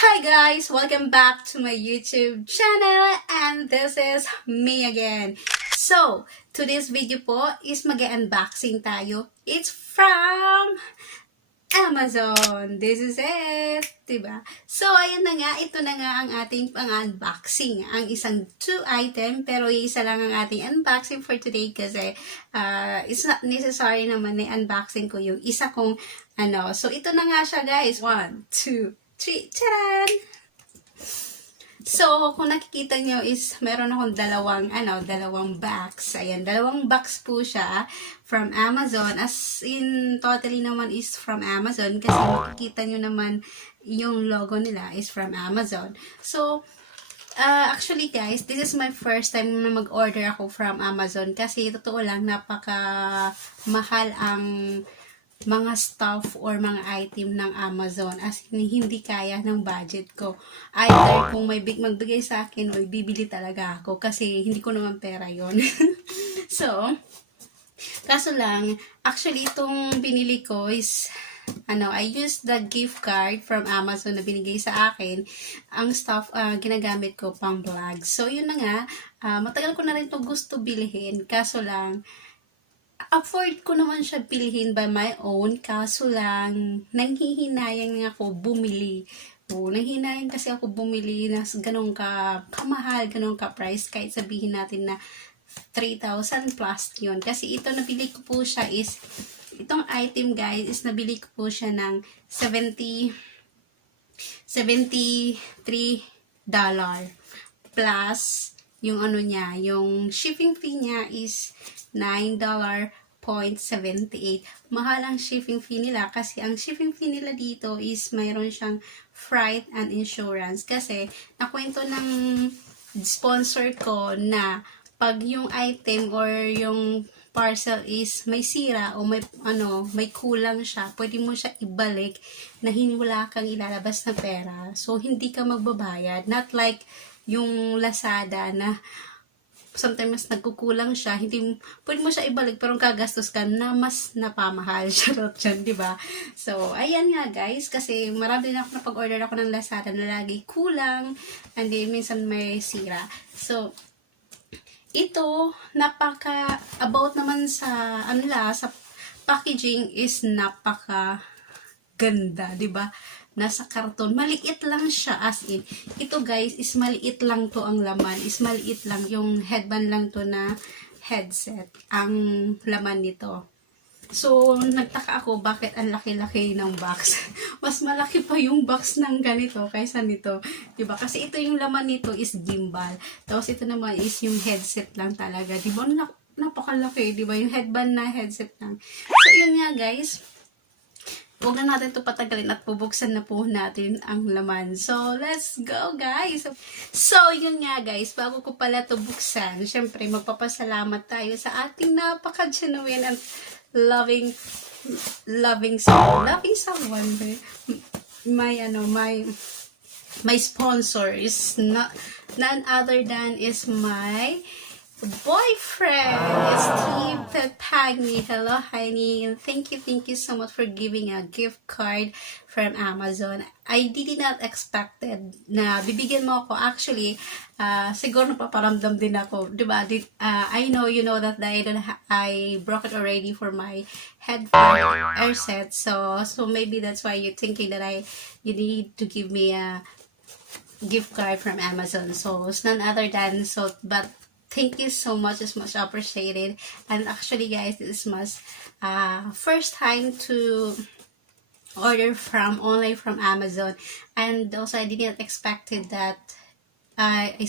Hi guys! Welcome back to my YouTube channel and this is me again. So, today's video po is mag-unboxing tayo. It's from Amazon. This is it. Diba? So, ayun na nga. Ito na nga ang ating pang-unboxing. Ang isang 2 item pero isa lang ang ating unboxing for today kasi it's not necessary naman na unboxing ko yung isa kong ano. So, ito na nga siya guys. 1, 2, 3. Charan! So, kung nakikita nyo is, meron akong dalawang box. Ayan, dalawang box po siya from Amazon. As in, totally naman is from Amazon. Kasi makikita nyo naman yung logo nila is from Amazon. So, actually guys, this is my first time na mag-order ako from Amazon. Kasi, totoo lang, napaka-mahal ang mga stuff or mga item ng Amazon as hindi kaya ng budget ko. Either kung may magbigay sa akin o bibili talaga ako kasi hindi ko naman pera yon. So, kaso lang, actually itong binili ko is I used the gift card from Amazon na binigay sa akin. Ang stuff ginagamit ko pang vlog. So, yun na nga, matagal ko na rin ito gusto bilhin. Kaso lang, afford ko naman siya bilhin by my own, kaso lang, nanghihinayang ako bumili. Nanghihinayang kasi ako bumili na ganun kamahal, ganun ka-price, kahit sabihin natin na 3,000 plus yun. Kasi ito, nabili ko po siya is, itong item guys, is nabili ko po siya ng $73 plus yung niya, yung shipping fee niya is $9.78. Mahal ang shipping fee nila kasi ang shipping fee nila dito is mayroon siyang freight and insurance. Kasi nakwento ng sponsor ko na pag yung item or yung parcel is may sira o may kulang siya, pwede mo siya ibalik na wala kang ilalabas na pera. So, hindi ka magbabayad. Not like yung Lazada na sometimes nagkukulang siya, pwede mo siya ibalik pero gagastos ka na mas napamahal. Charot yan, diba? So, ayan nga guys, kasi marami din ako napag-order ako ng Lazada na lagi kulang and then minsan may sira. So, ito, about naman sa, sa packaging is napaka ganda, diba? Nasa karton. Maliit lang siya as in. Ito guys, is maliit lang to ang laman. Is maliit lang. Yung headband lang to na headset. Ang laman nito. So, nagtaka ako bakit ang laki-laki ng box. Mas malaki pa yung box ng ganito kaysa nito. Diba? Kasi ito yung laman nito is gimbal. Tapos ito naman is yung headset lang talaga. Diba? Napakalaki. Diba? Yung headband na headset lang. So, yun nga guys. Huwag na natin ito patagalin at bubuksan na po natin ang laman. So, let's go guys! So, yun nga guys, bago ko pala ito buksan, syempre magpapasalamat tayo sa ating napaka-genuine and loving someone. My sponsor is none other than is my boyfriend. Steve Pagni. Hello, honey. And thank you so much for giving a gift card from Amazon. I did not expected na bibigyan mo ako. Actually, siguro napaparamdam din ako. Diba? I know, you know that I broke it already for my headphone airset. So maybe that's why you're thinking that you need to give me a gift card from Amazon. So it's none other than but thank you so much. It's much appreciated. And actually, guys, this is my first time to order online from Amazon. And also, I didn't expect that I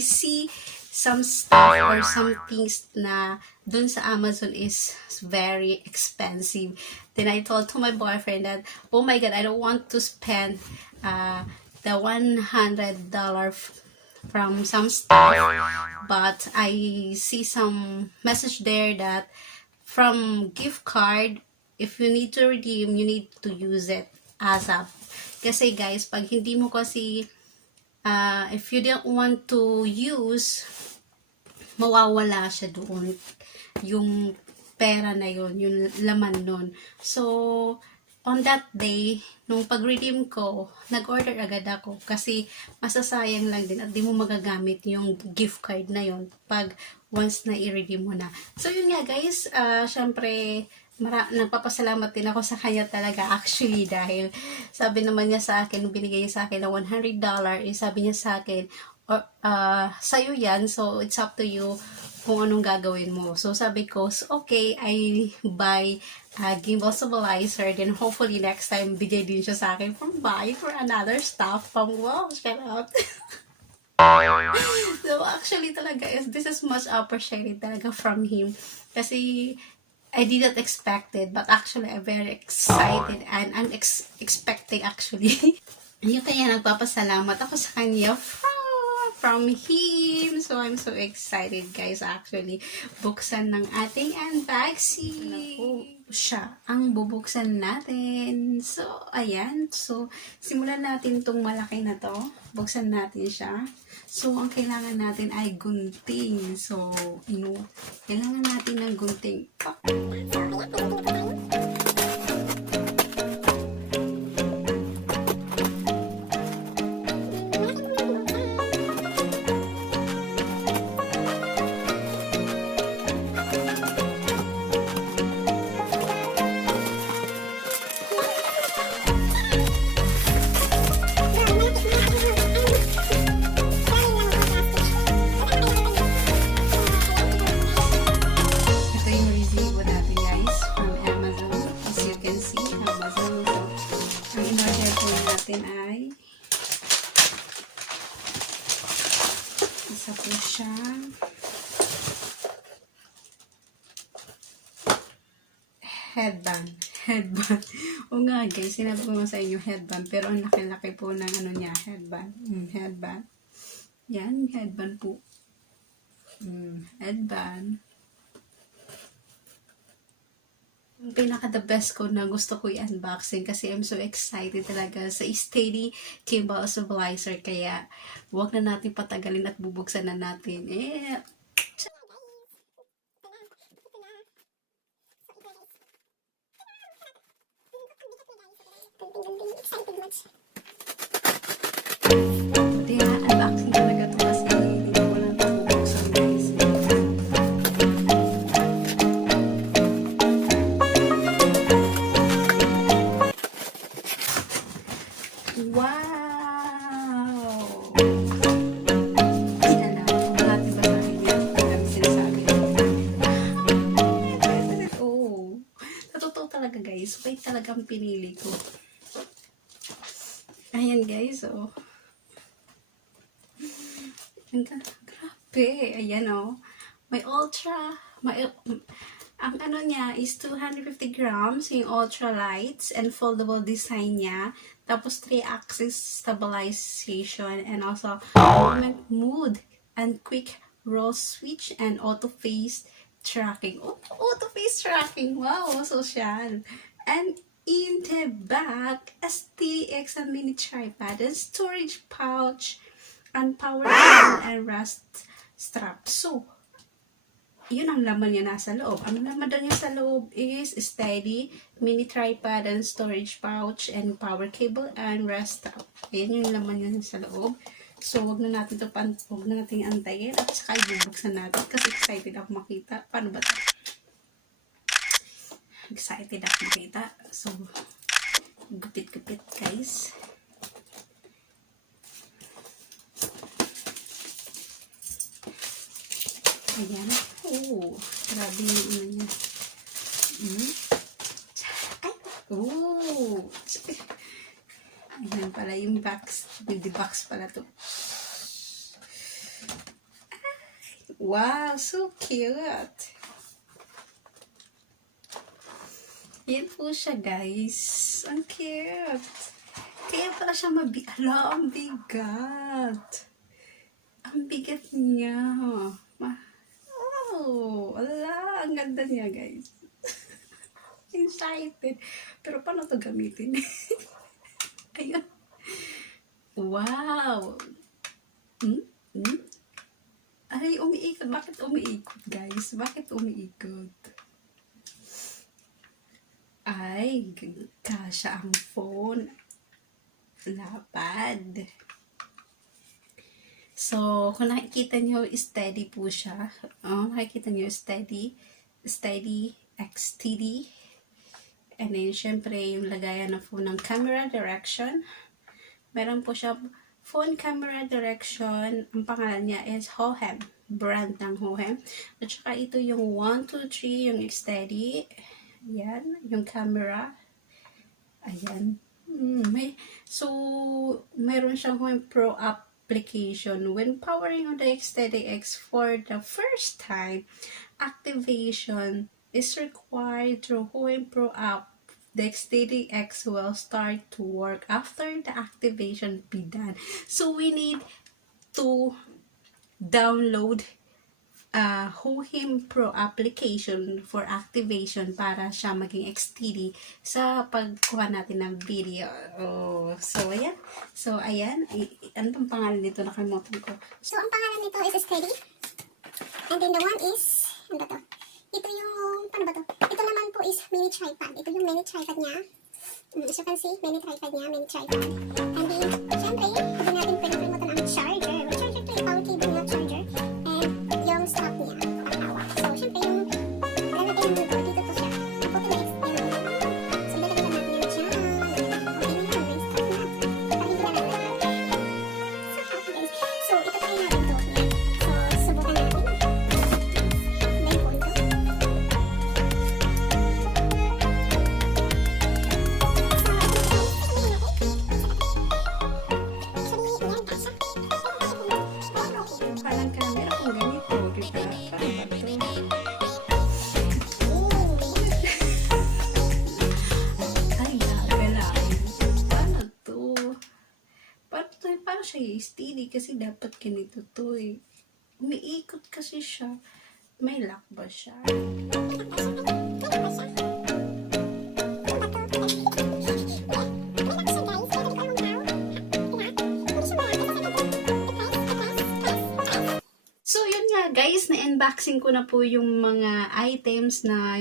see some stuff or some things na dun sa Amazon is very expensive. Then I told to my boyfriend that, oh my God, I don't want to spend the $100 from some stuff, but I see some message there that from gift card, if you need to redeem, you need to use it ASAP. Kasi guys, pag hindi mo kasi if you don't want to use, mawawala siya doon yung pera na yun, yung laman nun. So on that day, nung pag-redeem ko, nag-order agad ako kasi masasayang lang din at di mo magagamit yung gift card na yon pag once na i-redeem mo na. So yun nga guys, syempre nagpapasalamat din ako sa kanya talaga actually dahil sabi naman niya sa akin, binigay niya sa akin na $100, sabi niya sa akin, sa'yo yan, so it's up to you kung anong gagawin mo. So sabi ko, okay, I buy gimbal stabilizer, then hopefully next time bigay din siya sa akin from buy for another stuff. Wow, shout out. So actually talaga, this is much appreciated talaga from him. Kasi I didn't expect it, but actually I'm very excited and I'm expecting actually. Yung kaya nagpapasalamat ako sa kanya from him. So I'm so excited guys actually. Buksan ng ating unboxing. Siya ang bubuksan natin. So ayan. So simulan natin tong malaki na to. Buksan natin siya. So ang kailangan natin ay gunting. So kailangan natin ng gunting. Ay isa po siyang headband. O nga guys, sinabi ko sa inyo headband, pero ang laki-laki po ng ano niya, headband. Headband. Yan, headband po. Headband. Ang pinaka-the best ko na gusto ko i-unboxing kasi I'm so excited talaga sa iSteady Gimbal stabilizer. Kaya, huwag na natin patagalin at bubuksan na natin. Buti nga, unboxing talaga ito kasi hindi ko lang ito bubuksan guys. Wow! Yan na. Lahat ba sa akin yan? Ang sinasabi. Oh. Totoo talaga guys. Wait talagang pinili ko. Ayan guys, oh. Grabe. Ayan, oh. May ultra. Ang ano niya is 250 grams, yung ultra lights and foldable design niya. Tapos 3-axis stabilization and also movement mode and quick roll switch and auto face tracking. Auto face tracking. Wow, social. And in the back, a STX and mini tripod and storage pouch and power cable and rest strap. So, yun ang laman niya nasa loob. Ang laman daw niya sa loob is steady, mini tripod and storage pouch and power cable and rest strap. Ayan yung laman niya sa loob. So, wag na natin antayin at saka ibubuksan natin kasi excited ako makita. Paano ba ito? Excited ako makita. So, gupit-gupit guys. Ayan. Oh, grabe yung ano niya. Ay, oh. Ayan pala yung box. With the box pala to. Wow, so cute. Yan po siya guys. Ang cute. Kaya pala siya Ala, ang bigat. Ang bigat niya. Oh, ala, ang ganda niya guys. Excited. Pero paano to gamitin? Ayun. Wow. Ay, umiikot. Bakit umiikot guys? Bakit umiikot? ay kasya ang phone. Lapad. So, kung nakikita nyo, steady po siya. Nakikita nyo, steady, XTD. And then, syempre, yung lagayan na po ng camera direction. Meron po siya phone camera direction. Ang pangalan niya is Hohem. Brand ng Hohem. At saka ito yung 1, 2, 3, yung steady. Ayan, yung camera. Ayan. So, meron siyang Hohem Pro application. When powering on the iSteady X for the first time, activation is required through Hohem Pro app. The iSteady X will start to work after the activation be done. So, we need to download Hohem Pro application for activation para siya maging XTD sa pagkuha natin ng video. So, ayan. Ano pang pangalan nito? Nakalimutan ko. So, ang pangalan nito is iSteady. And then the one is, ano ba to? Ito yung, paano ba to? Ito naman po is mini tripod. Ito yung mini tripod niya. As you can see, mini tripod niya, mini tripod. And then, syempre, hindi natin pwede kalimutan ang charger. Well, charger to yung power cable, not charger. And yung strap niya, panghawa. So, syempre, yung lalagay ng dito, dito to siya. Photo next, yung so, lalagay na natin yung siya. Okay na yan, may strap na. Para hindi na natin. So, happy guys. So, ito tayo natin to. So, subukan natin. Then, po ito. Parang camera kung ganito, di ba? Parang bato. Ay, nakakalain. Paano to? Paano siya i-steady? Kasi dapat ganito to eh. Umiikot kasi siya. May lock ba siya? So, yun nga guys, na-unboxing ko na po yung mga items na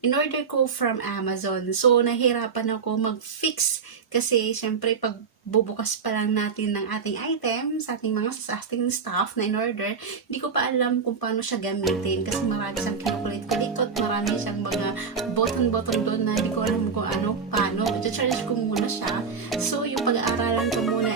in-order ko from Amazon. So, nahirapan ako mag-fix kasi syempre pag bubukas pa lang natin ng ating items, ating mga ating stuff na in-order, hindi ko pa alam kung paano siya gamitin kasi marami siyang kinukulit-kulikot, marami siyang mga button doon na hindi ko alam kung ano, paano. I-charge ko muna siya. So, yung pag-aaralan ko muna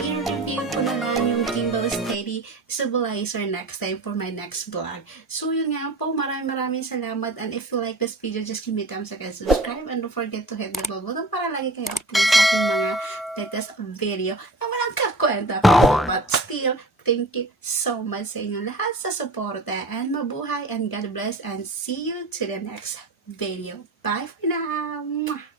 i-review ko na lang yung Gimbal Steady Stabilizer next time for my next vlog. So, yun nga po. Maraming salamat. And if you like this video, just give me a thumbs up and subscribe. And don't forget to hit the bell button para lagi kayo update sa aking mga latest video na walang kakwenta. But still, thank you so much sa inyong lahat sa suporta. And mabuhay and God bless. And see you to the next video. Bye for now.